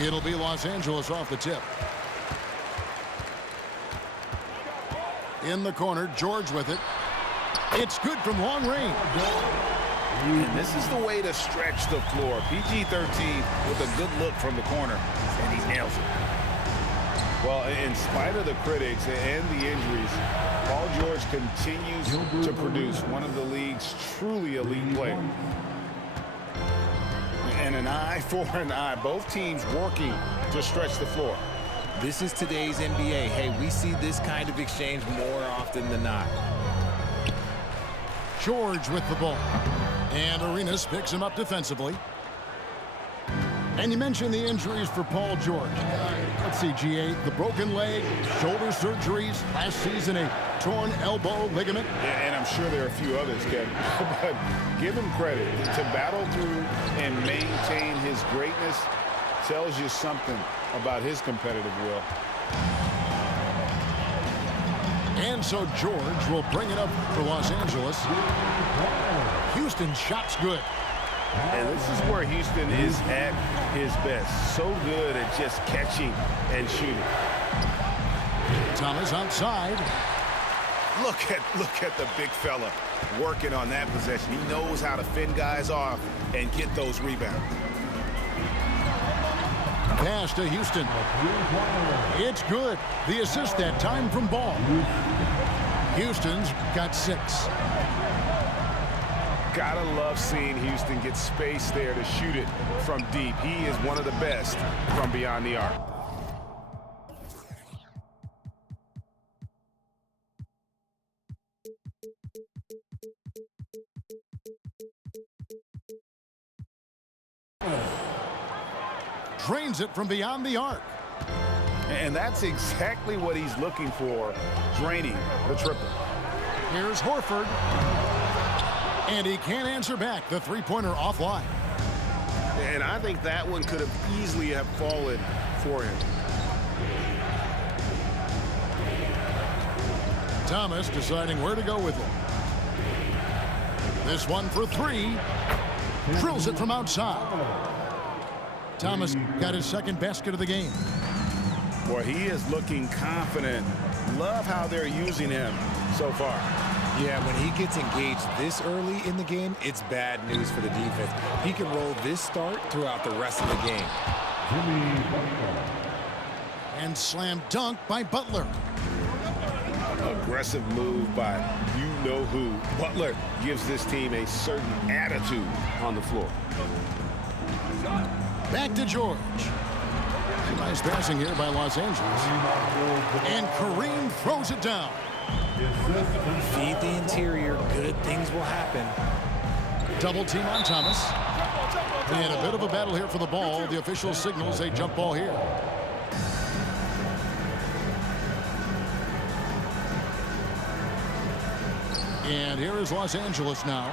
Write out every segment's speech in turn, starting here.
It'll be Los Angeles off the tip. In the corner, George with it. It's good from long range. And this is the way to stretch the floor. PG-13 with a good look from the corner, and he nails it. Well, in spite of the critics and the injuries, Paul George continues to produce one of the league's truly elite players. And an eye for an eye. Both teams working to stretch the floor. This is today's NBA. Hey, we see this kind of exchange more often than not. George with the ball. And Arenas picks him up defensively. And you mentioned the injuries for Paul George. Let's see, GA, the broken leg, shoulder surgeries, last season a torn elbow ligament. Yeah, and I'm sure there are a few others, Kevin. But give him credit. To battle through and maintain his greatness tells you something about his competitive will. And so George will bring it up for Los Angeles. Houston's shot's good. And this is where Houston is at his best. So good at just catching and shooting. Thomas outside. Look at the big fella working on that possession. He knows how to fend guys off and get those rebounds. Pass to Houston. It's good. The assist that time from Ball. Houston's got 6. Gotta love seeing Houston get space there to shoot it from deep. He is one of the best from beyond the arc. Drains it from beyond the arc. And that's exactly what he's looking for, draining the triple. Here's Horford. And he can't answer back. The three-pointer offline. And I think that one could have easily have fallen for him. Thomas deciding where to go with it. This one for 3. Drills it from outside. Thomas got his second basket of the game. Boy, he is looking confident. Love how they're using him so far. Yeah, when he gets engaged this early in the game, it's bad news for the defense. He can roll this start throughout the rest of the game. And slam dunk by Butler. Aggressive move by you-know-who. Butler gives this team a certain attitude on the floor. Back to George. Nice passing here by Los Angeles. And Kareem throws it down. Feed the interior. Good things will happen. Double team on Thomas. And a bit of a battle here for the ball. The official signals a jump ball here. And here is Los Angeles now.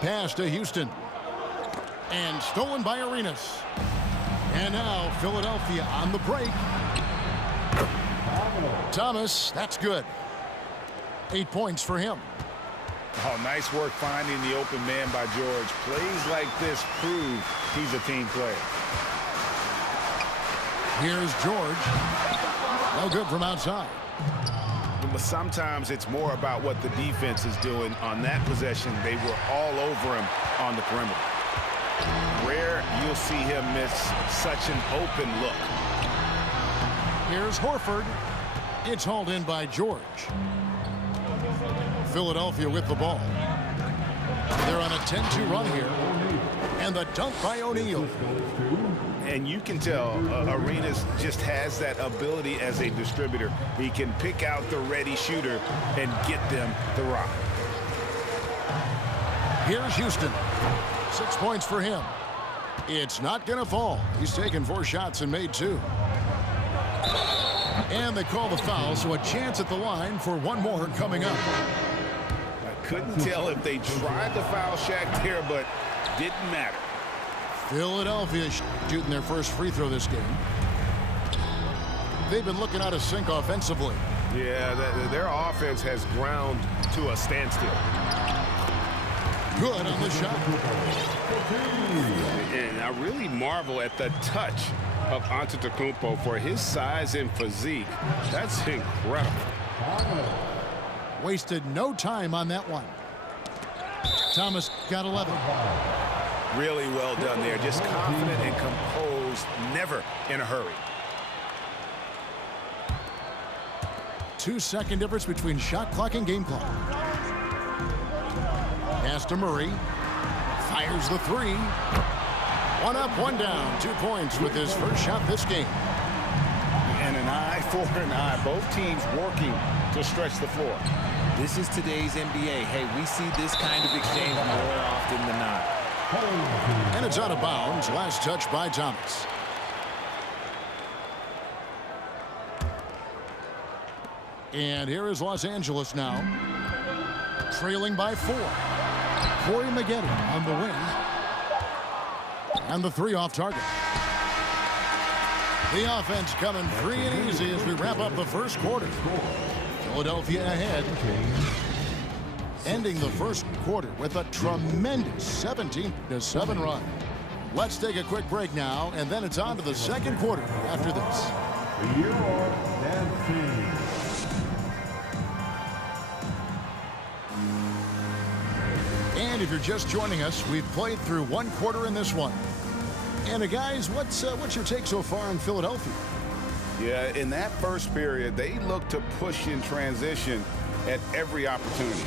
Pass to Houston. And stolen by Arenas. And now Philadelphia on the break. Thomas, that's good. 8 points for him. Oh, nice work finding the open man by George. Plays like this prove he's a team player. Here's George. No good from outside. But sometimes it's more about what the defense is doing. On that possession, they were all over him on the perimeter. Rare you'll see him miss such an open look. Here's Horford. It's hauled in by George. Philadelphia with the ball. They're on a 10-2 run here. And the dunk by O'Neal. And you can tell Arenas just has that ability as a distributor. He can pick out the ready shooter and get them the rock. Here's Houston. 6 points for him. It's not going to fall. He's taken 4 shots and made 2. And they call the foul, so a chance at the line for one more coming up. I couldn't tell if they tried the foul shack there, but didn't matter. Philadelphia shooting their first free throw this game. They've been looking out of sync offensively. Yeah, their offense has ground to a standstill. good on the shot. And I really marvel at the touch of Antetokounmpo for his size and physique. That's incredible. Wasted no time on that one. Thomas got 11. Really well done there. Just confident and composed, never in a hurry. 2-second difference between shot clock and game clock. Pass to Murray. Fires the three. One up, one down. 2 points with his first shot this game. And an eye for an eye. Both teams working to stretch the floor. This is today's NBA. Hey, we see this kind of exchange more often than not. And it's out of bounds. Last touch by Thomas. And here is Los Angeles now. Trailing by 4. Corey Maggette on the wing. And the three off target. The offense coming free and easy as we wrap up the first quarter. Philadelphia ahead. Ending the first quarter with a tremendous 17-7 run. Let's take a quick break now, and then it's on to the second quarter after this. And if you're just joining us, we've played through one quarter in this one. And guys, what's your take so far on Philadelphia? Yeah, in that first period, they looked to push in transition at every opportunity.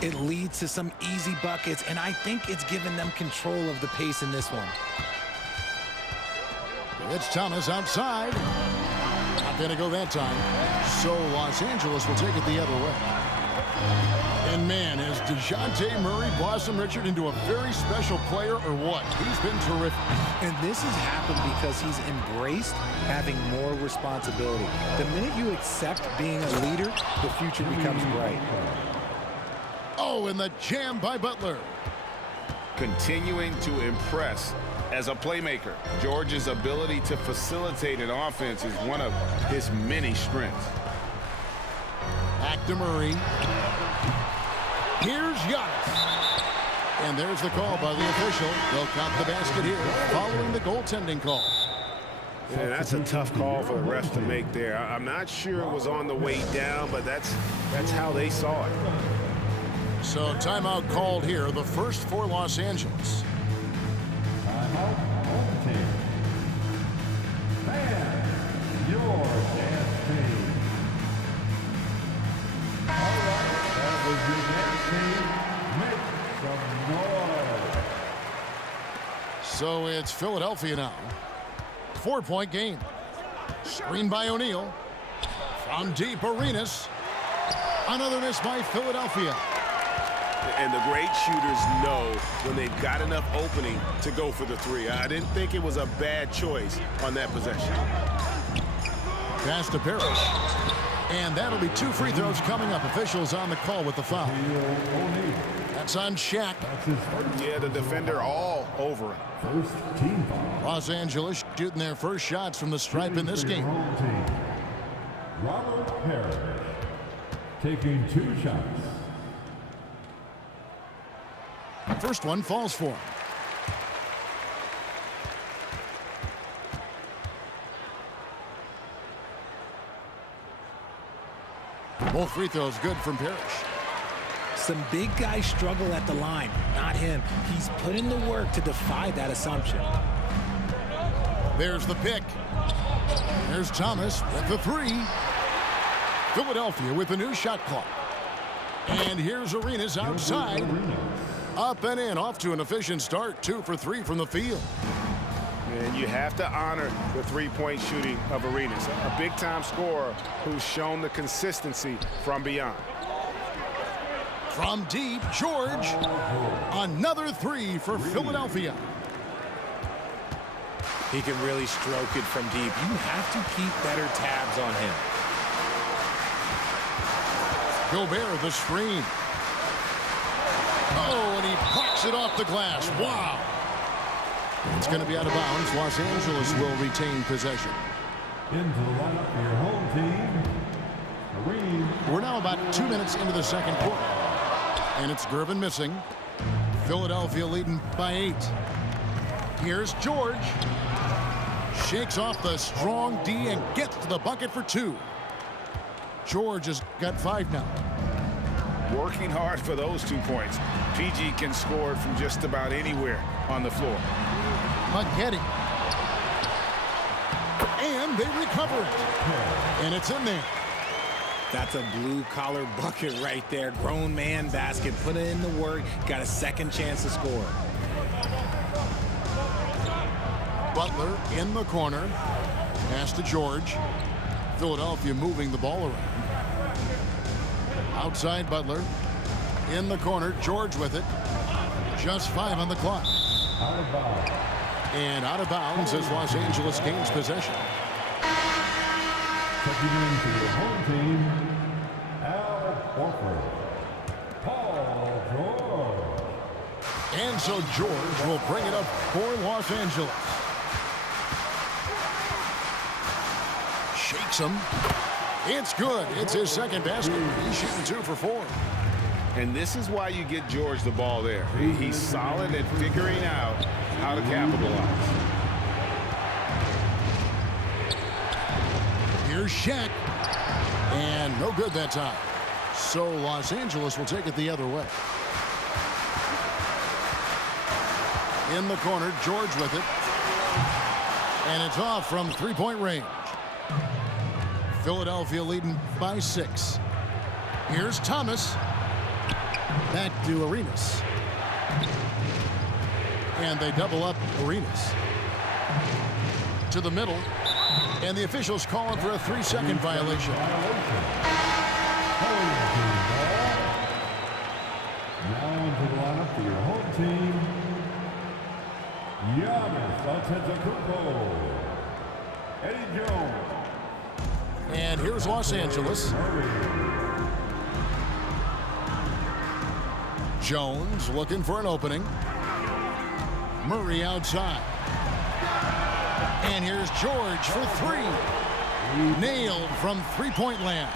It leads to some easy buckets, and I think it's given them control of the pace in this one. It's Thomas outside. Not going to go that time. So Los Angeles will take it the other way. And man, has DeJounte Murray blossomed, Richard, into a very special player or what? He's been terrific. And this has happened because he's embraced having more responsibility. The minute you accept being a leader, the future becomes bright. Oh, and the jam by Butler. Continuing to impress as a playmaker. George's ability to facilitate an offense is one of his many strengths. Back to Murray. Here's Giannis. And there's the call by the official. They'll count the basket here following the goaltending call. Yeah, that's a tough call for the refs to make there. I'm not sure it was on the way down, but that's how they saw it. So timeout called here, the first for Los Angeles. Timeout, home team. Man, your dance team. All right, that was your dance team. Make some noise. So it's Philadelphia now. 4-point game. Screen by O'Neal. From deep, Arenas. Another miss by Philadelphia. And the great shooters know when they've got enough opening to go for the three. I didn't think it was a bad choice on that possession. Pass to Parrish. And that'll be 2 free throws coming up. Officials on the call with the foul. That's on Shaq. Yeah, the defender all over him. First team foul. Los Angeles shooting their first shots from the stripe in this game. Home team. Robert Parrish taking 2 shots. First one falls for him. Both free throws good from Parrish. Some big guys struggle at the line, not him. He's put in the work to defy that assumption. There's the pick. There's Thomas with the three. Philadelphia with a new shot clock. And here's Arenas outside. Up and in, off to an efficient start. 2 for 3 from the field. And you have to honor the three-point shooting of Arenas, a big-time scorer who's shown the consistency from beyond. From deep, George. Another 3 for Philadelphia. He can really stroke it from deep. You have to keep better tabs on him. Gobert the screen. Oh, and he plucks it off the glass. Wow. It's going to be out of bounds. Los Angeles will retain possession. Into the lineup for your home team. Kareem. We're now about 2 minutes into the second quarter. And it's Gervin missing. Philadelphia leading by 8. Here's George. Shakes off the strong D and gets to the bucket for 2. George has got 5 now. Working hard for those 2 points. PG can score it from just about anywhere on the floor. Maggetti. And they recover it. And it's in there. That's a blue-collar bucket right there. Grown man basket. Put in the work. Got a second chance to score. Butler in the corner. Pass to George. Philadelphia moving the ball around. Outside Butler. In the corner. George with it. Just 5 on the clock. Out of bounds. And out of bounds as Los Angeles gains possession. Checking in for your home team, Al Horford. Paul George. And so George will bring it up for Los Angeles. Shakes him. It's good. It's his second basket. He's shooting 2 for 4. And this is why you get George the ball there. He's solid at figuring out how to capitalize. Here's Shaq. And no good that time. So Los Angeles will take it the other way. In the corner, George with it. And it's off from 3-point range. Philadelphia leading by 6. Here's Thomas. Back to Arenas. And they double up Arenas. To the middle. And the officials calling for a 3-second violation. Now into the lineup for your home team, Giannis Antetokounmpo, Eddie Jones. And here's Los Angeles. Jones looking for an opening. Murray outside. And here's George for 3. Nailed from 3-point land.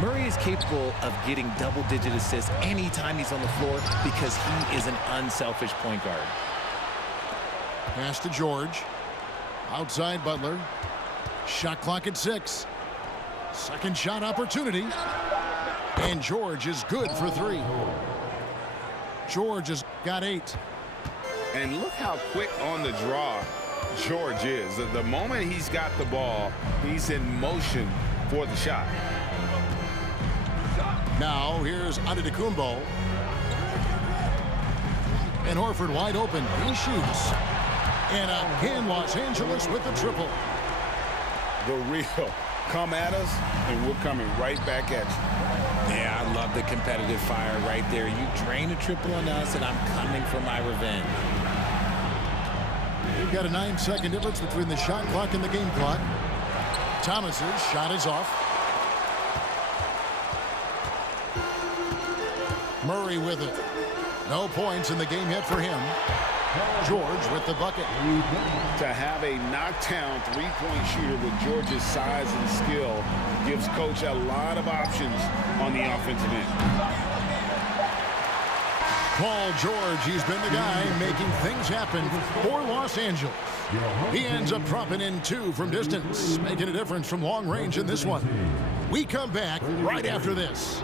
Murray is capable of getting double-digit assists anytime he's on the floor because he is an unselfish point guard. Pass to George. Outside Butler. Shot clock at 6. Second shot opportunity. And George is good for 3. George has got 8. And look how quick on the draw George is. The moment he's got the ball, he's in motion for the shot. Now here's Antetokounmpo. And Horford wide open. He shoots. And again, Los Angeles with the triple. The real. Come at us, and we're coming right back at you. Yeah, I love the competitive fire right there. You drain a triple on us, and I'm coming for my revenge. We've got a 9-second difference between the shot clock and the game clock. Thomas's shot is off. Murray with it. No points in the game hit for him. George with the bucket. To have a knockdown three-point shooter with George's size and skill gives coach a lot of options on the offensive end. Paul George, he's been the guy making things happen for Los Angeles. He ends up dropping in 2 from distance, making a difference from long range in this one. We come back right after this.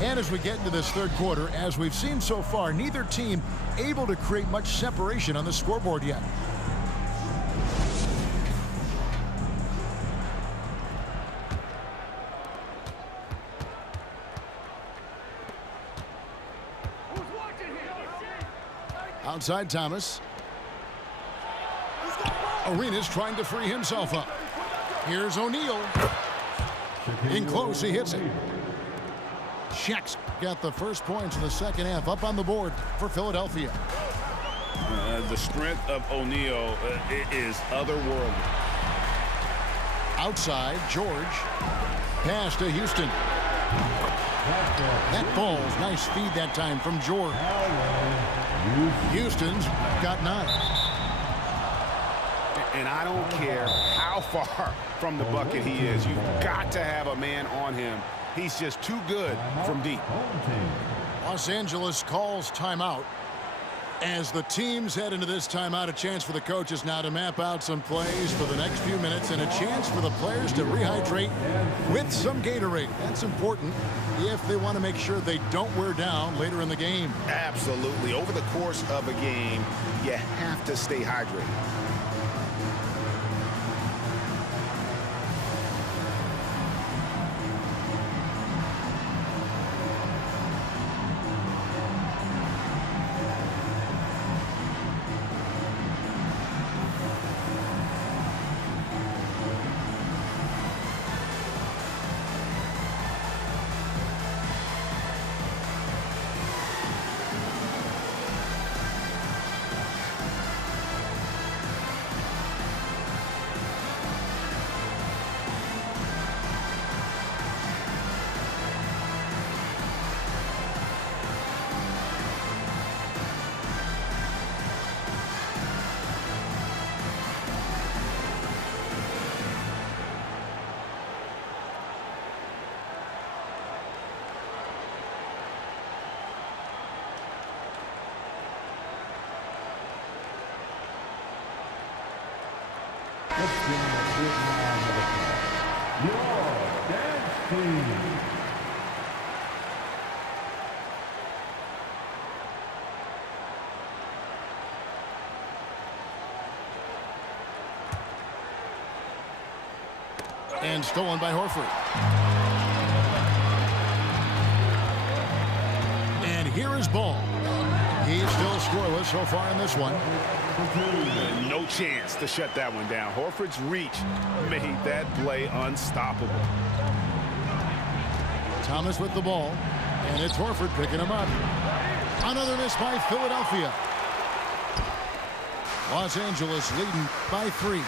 And as we get into this third quarter, as we've seen so far, neither team able to create much separation on the scoreboard yet. Outside Thomas. Arenas trying to free himself up. Here's O'Neal. In close, he hits it. Shaq's got the first points in the second half up on the board for Philadelphia. The strength of O'Neal is otherworldly. Outside, George. Pass to Houston. That falls. Nice feed that time from George. Houston's got 9. And I don't care how far from the bucket he is. You've got to have a man on him. He's just too good from deep. Home team. Los Angeles calls timeout. As the teams head into this timeout, a chance for the coaches now to map out some plays for the next few minutes and a chance for the players to rehydrate with some Gatorade. That's important if they want to make sure they don't wear down later in the game. Absolutely. Over the course of a game, you have to stay hydrated. Let's give them a good round of applause. Your dance team. And stolen by Horford. And here is Ball. He's still scoreless so far in this one. No chance to shut that one down. Horford's reach made that play unstoppable. Thomas with the ball. And it's Horford picking him up. Another miss by Philadelphia. Los Angeles leading by 3.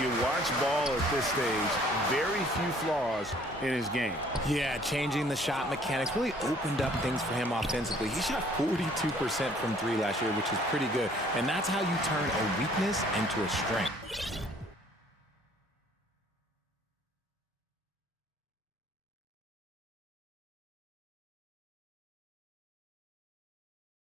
You watch Ball at this stage, very few flaws in his game. Yeah, changing the shot mechanics really opened up things for him offensively. He shot 42% from 3 last year, which is pretty good. And that's how you turn a weakness into a strength.